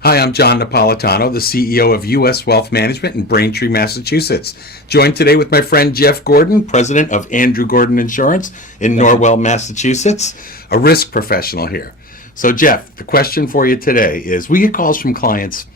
Hi, I'm John Napolitano, the CEO of U.S. Wealth Management in Braintree, Massachusetts. Joined today with my friend Jeff Gordon, president of Andrew Gordon Insurance in Norwell, Massachusetts, a risk professional here. So, Jeff, the question for you today is, we get calls from clients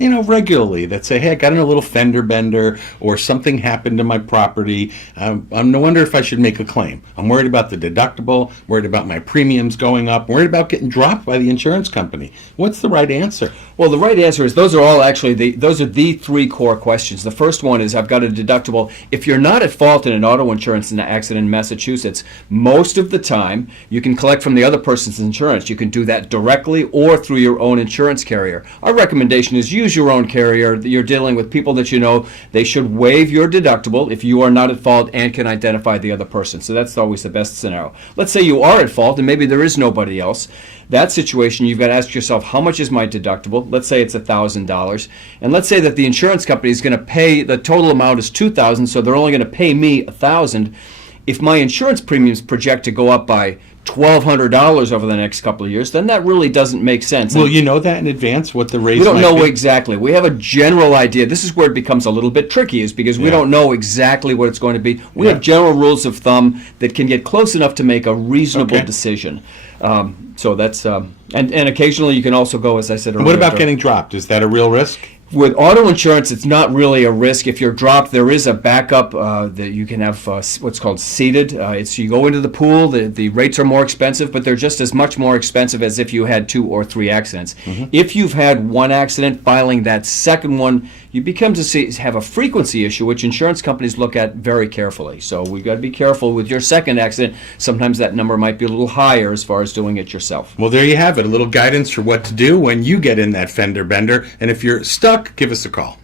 regularly that say, hey, I got in a little fender bender or something happened to my property. I'm no wonder if I should make a claim. I'm worried about the deductible, worried about my premiums going up, worried about getting dropped by the insurance company. What's the right answer? Well, the right answer is those are the three core questions. The first one is, I've got a deductible. If you're not at fault in an auto insurance accident in Massachusetts, most of the time you can collect from the other person's insurance. You can do that directly or through your own insurance carrier. Our recommendation is use your own carrier. You're dealing with people that you know. They should waive your deductible if you are not at fault and can identify the other person. So that's always the best scenario. Let's say you are at fault and maybe there is nobody else. That situation, you've got to ask yourself, how much is my deductible? Let's say it's $1,000. And let's say that the insurance company is going to pay, the total amount is $2,000, so they're only going to pay me $1,000. If my insurance premiums project to go up by $1,200 over the next couple of years, then that really doesn't make sense. Well, you know that in advance, what the raise We don't might know be? exactly. We have a general idea. This is where it becomes a little bit tricky, is because we don't know exactly what it's going to be. We have general rules of thumb that can get close enough to make a reasonable decision. So that's and occasionally you can also go, as I said earlier. And what about getting dropped? Is that a real risk? With auto insurance, it's not really a risk. If you're dropped, there is a backup that you can have what's called seated. It's you go into the pool. The rates are more expensive, but they're just as much more expensive as if you had 2 or 3 accidents. If you've had one accident, filing that second one, you become to have a frequency issue, which insurance companies look at very carefully. So we've got to be careful with your second accident. Sometimes that number might be a little higher as far as doing it yourself. Well, there you have it, a little guidance for what to do when you get in that fender bender. And if you're stuck, give us a call.